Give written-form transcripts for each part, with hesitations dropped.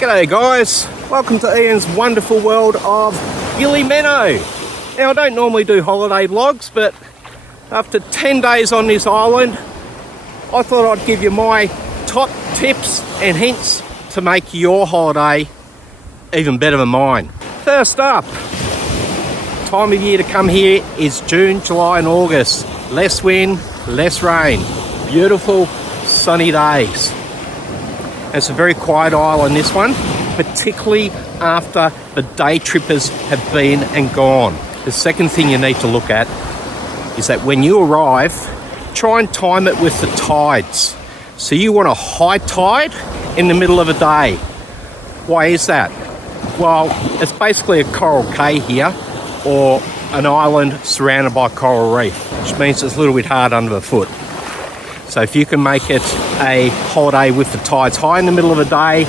G'day guys, welcome to Ian's wonderful world of Gili Meno. Now I don't normally do holiday vlogs, but after 10 days on this island, I thought I'd give you my top tips and hints to make your holiday even better than mine. First up, time of year to come here is June, July and August. Less wind, less rain, beautiful sunny days. It's a very quiet island, this one, particularly after the day trippers have been and gone. The second thing you need to look at is that when you arrive, try and time it with the tides. So you want a high tide in the middle of the day. Why is that? Well, it's basically a coral cay here, or an island surrounded by coral reef, which means it's a little bit hard under the foot. So if you can make it a holiday with the tides high in the middle of the day,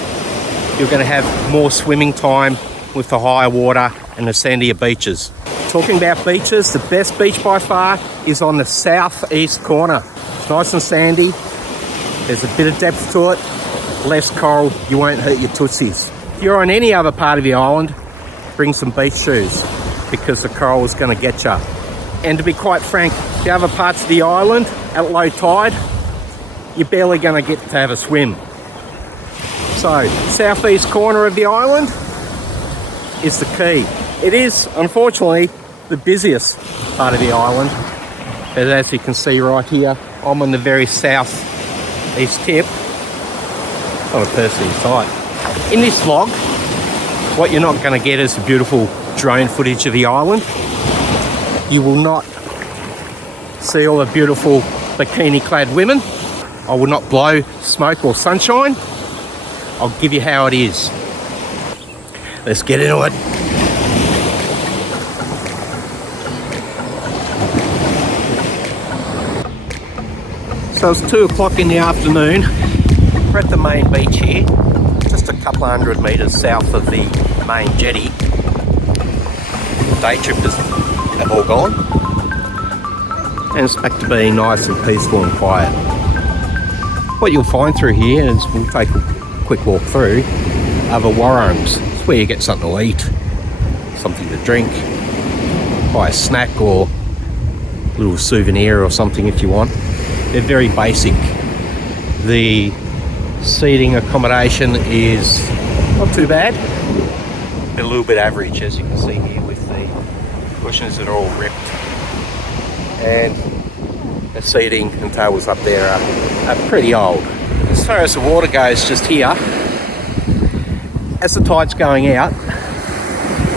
you're going to have more swimming time with the higher water and the sandier beaches. Talking about beaches, the best beach by far is on the southeast corner. It's nice and sandy, there's a bit of depth to it, less coral, you won't hurt your tootsies. If you're on any other part of the island, bring some beach shoes because the coral is going to get you. And to be quite frank, the other parts of the island at low tide, you're barely going to get to have a swim. So, southeast corner of the island is the key. It is, unfortunately, the busiest part of the island. But as you can see right here, I'm on the very southeast tip. Not a person in sight. In this vlog, what you're not going to get is the beautiful drone footage of the island. You will not see all the beautiful bikini-clad women. I will not blow smoke or sunshine. I'll give you how it is. Let's get into it. So it's 2 o'clock in the afternoon. We're at the main beach here, just a couple of 100 metres south of the main jetty. Day trippers have all gone, and it's back to being nice and peaceful and quiet. What you'll find through here, as we'll take a quick walk through, are the warungs. It's where you get something to eat, something to drink, buy a snack or a little souvenir or something if you want. They're very basic. The seating accommodation is not too bad, but a little bit average, as you can see here with the cushions that are all ripped, and the seating and tables up there are pretty old. As far as the water goes, just here, as the tide's going out,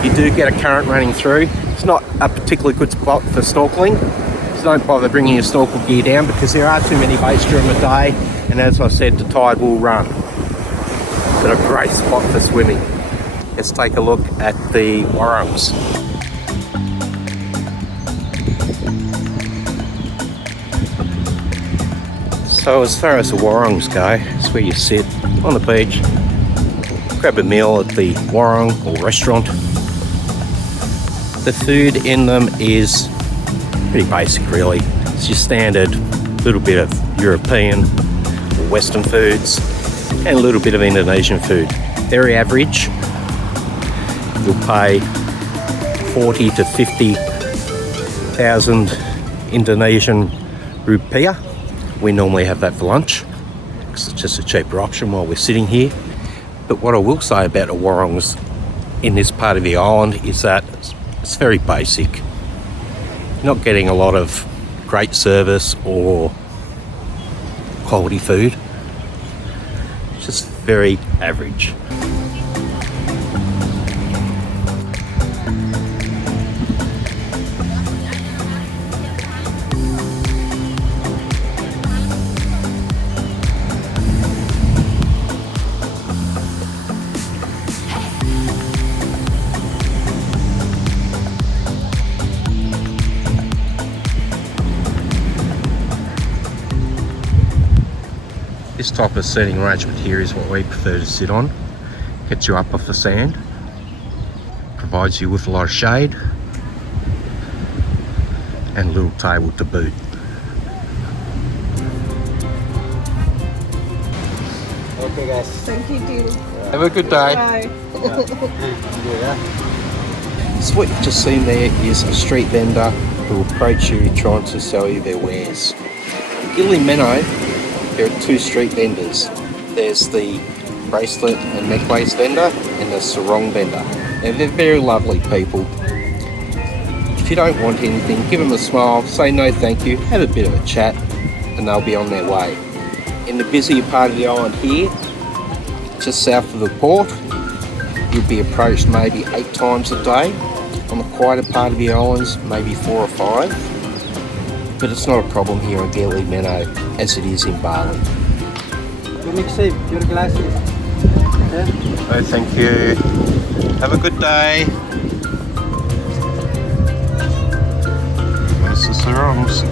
you do get a current running through. It's not a particularly good spot for snorkeling, so don't bother bringing your snorkel gear down because there are too many boats during the day, and as I said, the tide will run. But a great spot for swimming. Let's take a look at the warungs. So as far as the warungs go, it's where you sit on the beach, grab a meal at the warung or restaurant. The food in them is pretty basic really. It's your standard little bit of European or Western foods and a little bit of Indonesian food. Very average. You'll pay 40 to 50,000 Indonesian rupiah. We normally have that for lunch because it's just a cheaper option while we're sitting here. But what I will say about the warungs in this part of the island is that it's very basic. You're not getting a lot of great service or quality food. It's just very average. This type of seating arrangement here is what we prefer to sit on. Gets you up off the sand, provides you with a lot of shade, and a little table to boot. Okay, guys. Thank you, too. Have a good day. Bye. So what you've just seen there is a street vendor who will approach you trying to sell you their wares. In Gili Meno, there are two street vendors. There's the bracelet and necklace vendor and the sarong vendor. And they're very lovely people. If you don't want anything, give them a smile, say no thank you, have a bit of a chat, and they'll be on their way. In the busier part of the island here, just south of the port, you'll be approached maybe 8 times a day. On the quieter part of the islands, maybe 4 or 5. But it's not a problem here in Gili Meno as it is in Bali. You make safe your glasses. Okay? Oh, thank you. Have a good day. There's the sarongs.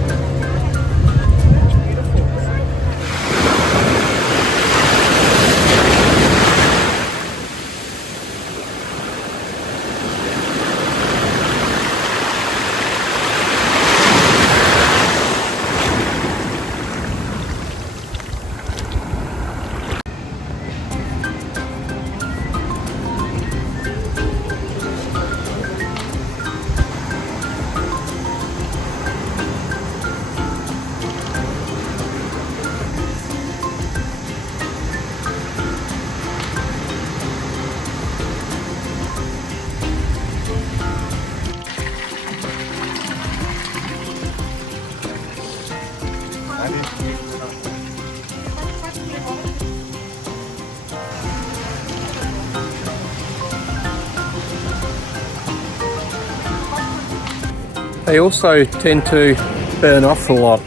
They also tend to burn off a lot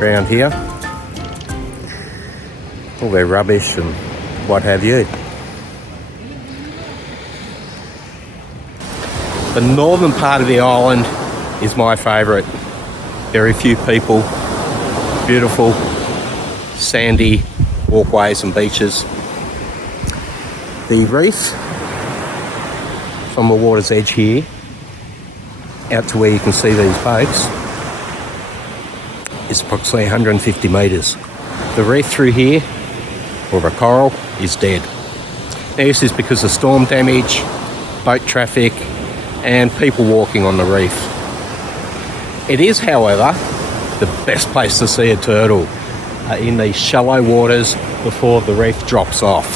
around here. All their rubbish and what have you. The northern part of the island is my favourite. Very few people, beautiful sandy walkways and beaches. The reef from the water's edge here out to where you can see these boats is approximately 150 metres. The reef through here, or the coral, is dead. Now this is because of storm damage, boat traffic and people walking on the reef. It is, however, the best place to see a turtle in these shallow waters before the reef drops off.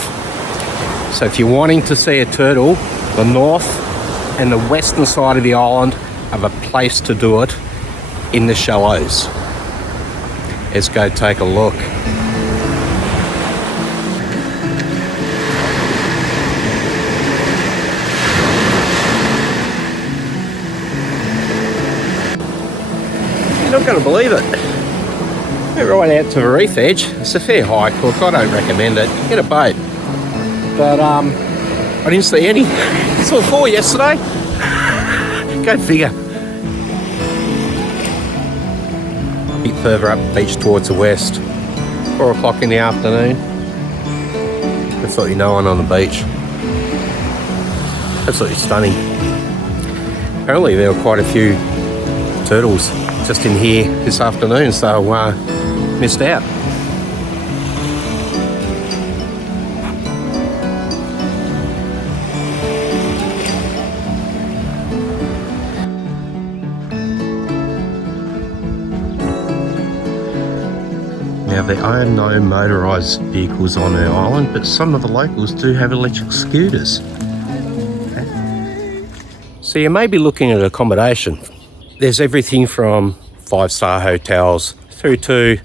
So if you're wanting to see a turtle, the north and the western side of the island are a place to do it in the shallows. Let's go take a look. You're not going to believe it. Went right out to the reef edge. It's a fair hike. Look, I don't recommend it. Get a boat. But I didn't see any. Saw 4 yesterday. Go figure. A bit further up the beach towards the west. 4 o'clock in the afternoon. Absolutely no one on the beach. Absolutely stunning. Apparently there were quite a few turtles just in here this afternoon, so missed out. Now there are no motorised vehicles on our island, but some of the locals do have electric scooters. Okay. So you may be looking at accommodation. There's everything from 5-star hotels through to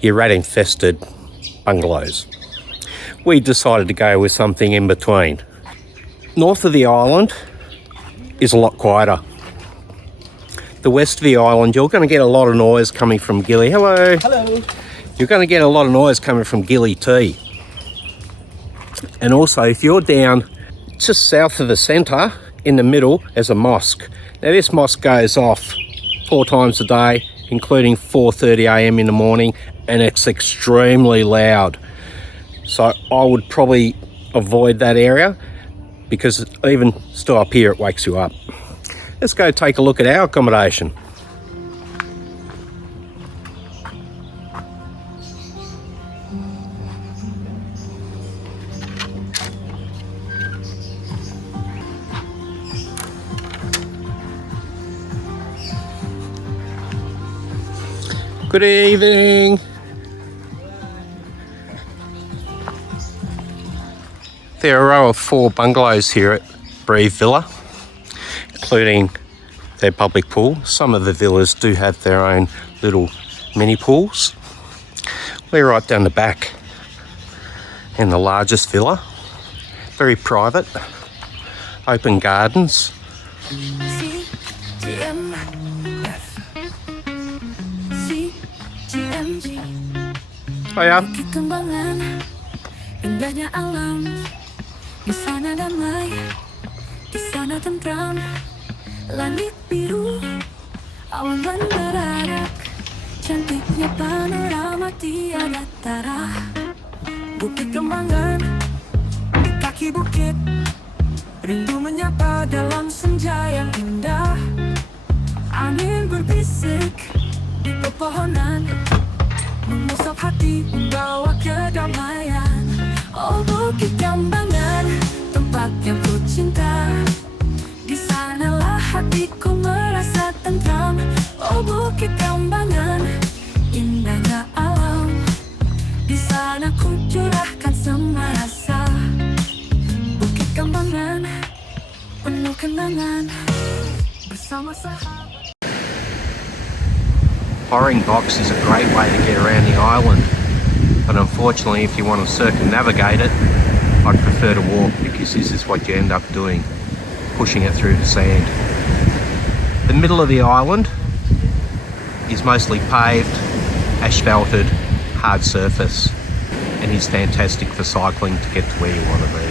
your rat-infested bungalows. We decided to go with something in between. North of the island is a lot quieter. The west of the island, you're going to get a lot of noise coming from Gili. Hello. Hello. You're going to get a lot of noise coming from Gili Tea. And also, if you're down just south of the centre, in the middle, there's a mosque. Now this mosque goes off 4 times a day, including 4:30 a.m. in the morning, and it's extremely loud. So I would probably avoid that area, because even still up here, it wakes you up. Let's go take a look at our accommodation. Good evening. There are a row of 4 bungalows here at Breve Villa, including their public pool. Some of the villas do have their own little mini pools. We're right down the back in the largest villa. Very private, open gardens. Oh yeah. Indahnya alam, di sana damai, di sana tentram, langit biru, awan mendarat, cantiknya panorama tiada tara. Bukit kembangan, di kaki bukit, rindu menyapa dalam senja yang indah. Angin berbisik di pepohonan, mengusap hati membawa kedamaian. Oh Bukit Kambangan, tempat yang ku cinta, di sanalah hatiku merasa tentram. Oh Bukit Kambangan, indahnya alam, di sana ku curahkan semua rasa. Bukit Kambangan, penuh kenangan, bersama sahabat. Boring box is a great way to get around the island, but unfortunately if you want to circumnavigate it, I'd prefer to walk, because this is what you end up doing, pushing it through the sand. The middle of the island is mostly paved, asphalted, hard surface, and is fantastic for cycling to get to where you want to be.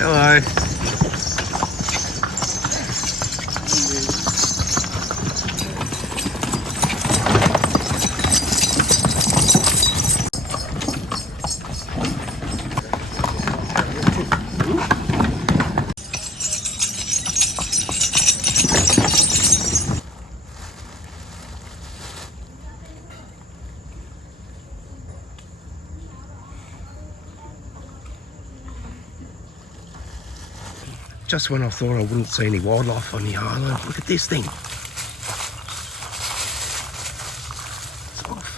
Hello. Just when I thought I wouldn't see any wildlife on the island, look at this thing. It's off.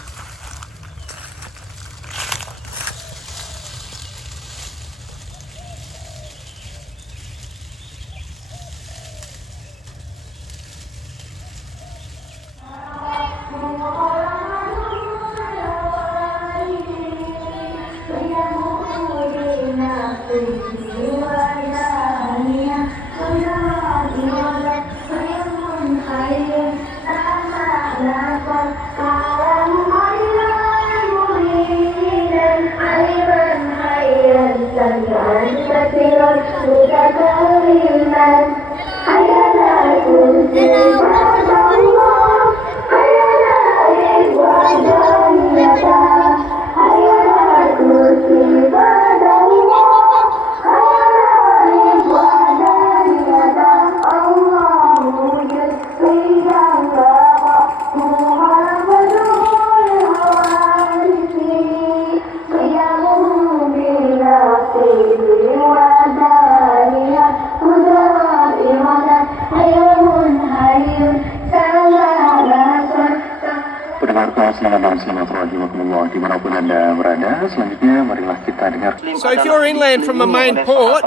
So if you're inland from the main port,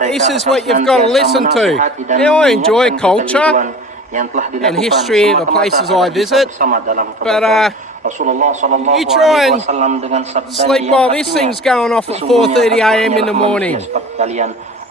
this is what you've got to listen to. Now I enjoy culture and history of the places I visit, but you try and sleep while this thing's going off at 4:30 AM in the morning.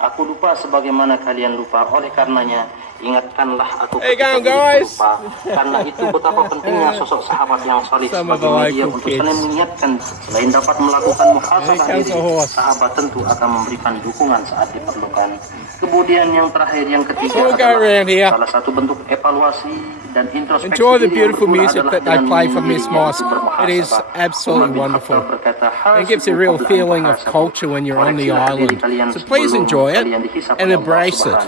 Aku lupa sebagaimana kalian lupa, oleh karenanya ingatkanlah aku ketika guys. Lupa. Karena itu betapa pentingnya sosok sahabat yang saleh sebagai media untuk saling mengingatkan. Selain dapat melakukan muhasabah diri, sahabat tentu akan memberikan dukungan saat diperlukan. Kemudian yang terakhir, yang ketiga adalah salah satu bentuk evaluasi dan introspeksi. Enjoy the beautiful music that they play from this mosque. It is absolutely wonderful. It gives a real feeling of culture when you're on the island. So please enjoy it and embrace it.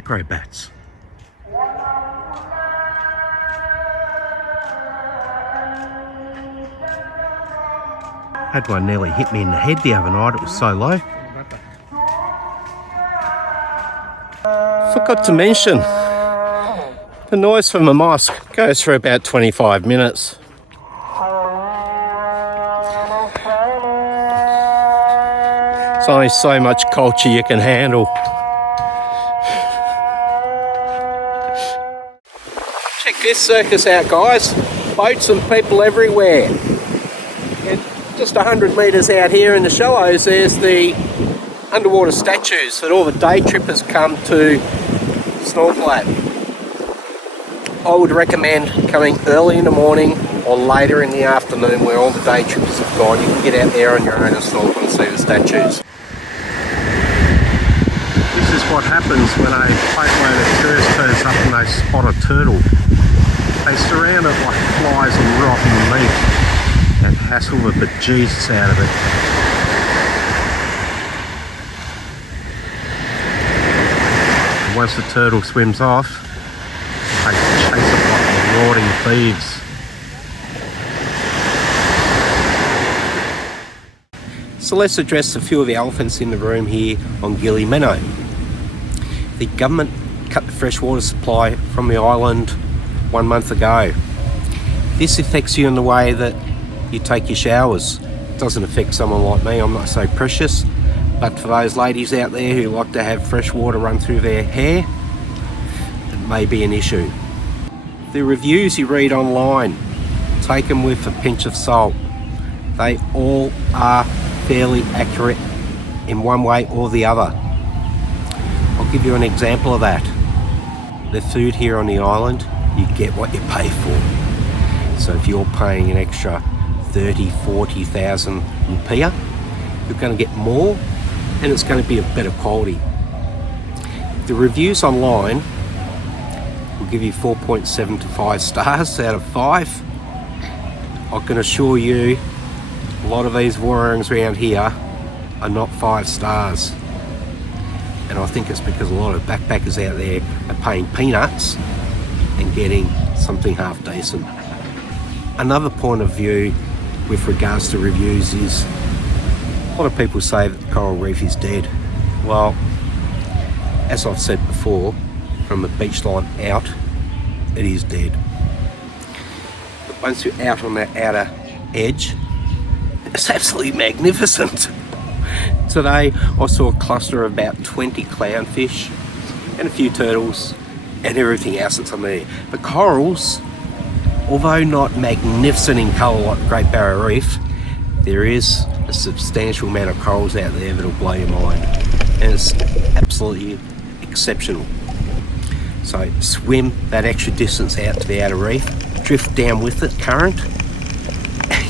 micro bats. Had one nearly hit me in the head the other night, it was so low. Forgot to mention, the noise from a mosque goes for about 25 minutes. There's only so much culture you can handle. Check this circus out, guys. Boats and people everywhere. And just 100 metres out here in the shallows, there's the underwater statues that all the day trippers come to snorkel at. I would recommend coming early in the morning or later in the afternoon where all the day trippers have gone. You can get out there on your own and snorkel and see the statues. This is what happens when a boatload of tourists turns up and they spot a turtle. They surround it like flies on rotten meat and hassle the bejesus out of it. And once the turtle swims off, they chase it like marauding thieves. So let's address a few of the elephants in the room here on Gili Meno. The government cut the freshwater supply from the island 1 month ago. This affects you in the way that you take your showers. It doesn't affect someone like me, I'm not so precious, but for those ladies out there who like to have fresh water run through their hair, it may be an issue. The reviews you read online, take them with a pinch of salt. They all are fairly accurate in one way or the other. I'll give you an example of that. The food here on the island, you get what you pay for. So if you're paying an extra 30, 40,000 rupiah, you're going to get more and it's going to be of better quality. The reviews online will give you 4.7 to 5 stars out of 5. I can assure you a lot of these warangs around here are not 5 stars. And I think it's because a lot of backpackers out there are paying peanuts and getting something half decent. Another point of view with regards to reviews is a lot of people say that the coral reef is dead. Well, as I've said before, from the beach line out, it is dead. But once you're out on that outer edge, it's absolutely magnificent. Today I saw a cluster of about 20 clownfish and a few turtles and everything else that's on there. The corals, although not magnificent in colour like Great Barrier Reef, there is a substantial amount of corals out there that'll blow your mind, and it's absolutely exceptional. So swim that extra distance out to the outer reef, drift down with it, current,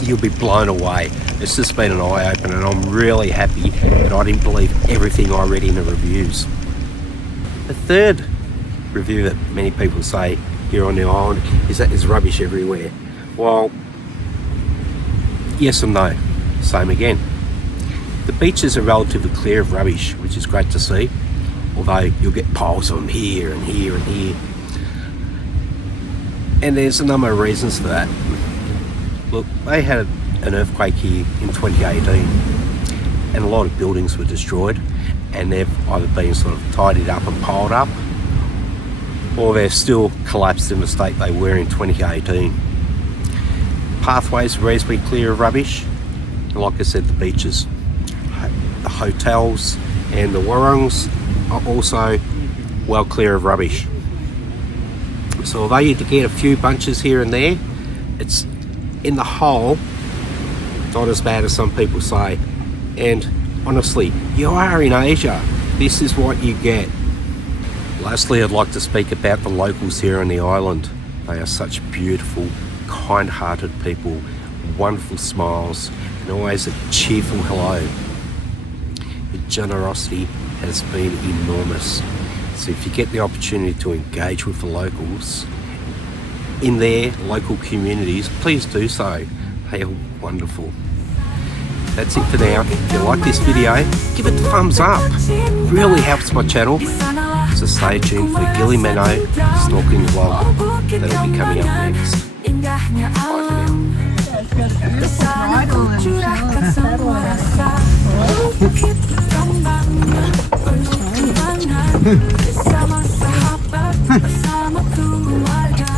you'll be blown away. It's just been an eye-opener and I'm really happy that I didn't believe everything I read in the reviews. The third review that many people say here on the island is that there's rubbish everywhere. Well, yes and no, same again. The beaches are relatively clear of rubbish, which is great to see, although you'll get piles of them here and here and here. And there's a number of reasons for that. Look, they had an earthquake here in 2018 and a lot of buildings were destroyed, and they've either been sort of tidied up and piled up, or they're still collapsed in the state they were in 2018. Pathways are reasonably clear of rubbish, and like I said, the beaches, the hotels and the warangs are also well clear of rubbish. So although you get a few bunches here and there, it's in the whole not as bad as some people say. And honestly, you are in Asia, this is what you get. Lastly, I'd like to speak about the locals here on the island. They are such beautiful, kind-hearted people, wonderful smiles, and always a cheerful hello. The generosity has been enormous. So if you get the opportunity to engage with the locals in their local communities, please do so. They are wonderful. That's it for now. If you like this video, give it a thumbs up. It really helps my channel. So stay tuned for Gili Meno stalking vlog that'll be coming up next. Indahnya alam di sana ku curahkan semua rasa. Bukit berkembang penuh kenangan bersama sahabat, bersama keluarga,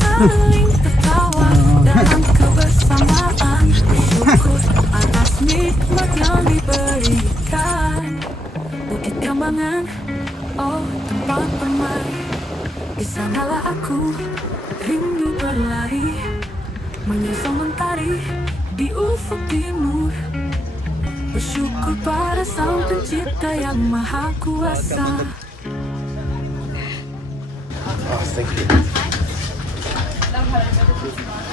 saling tertawa dalam kebersamaan. Bersyukur atas nikmat yang diberikan. Bukit Kambangan, oh tempat bermain. Di sanalah aku rindu berlari, menyusung mentari di ufuk timur. Bersyukur pada Sang Pencipta yang Maha Kuasa. Oh, thank you.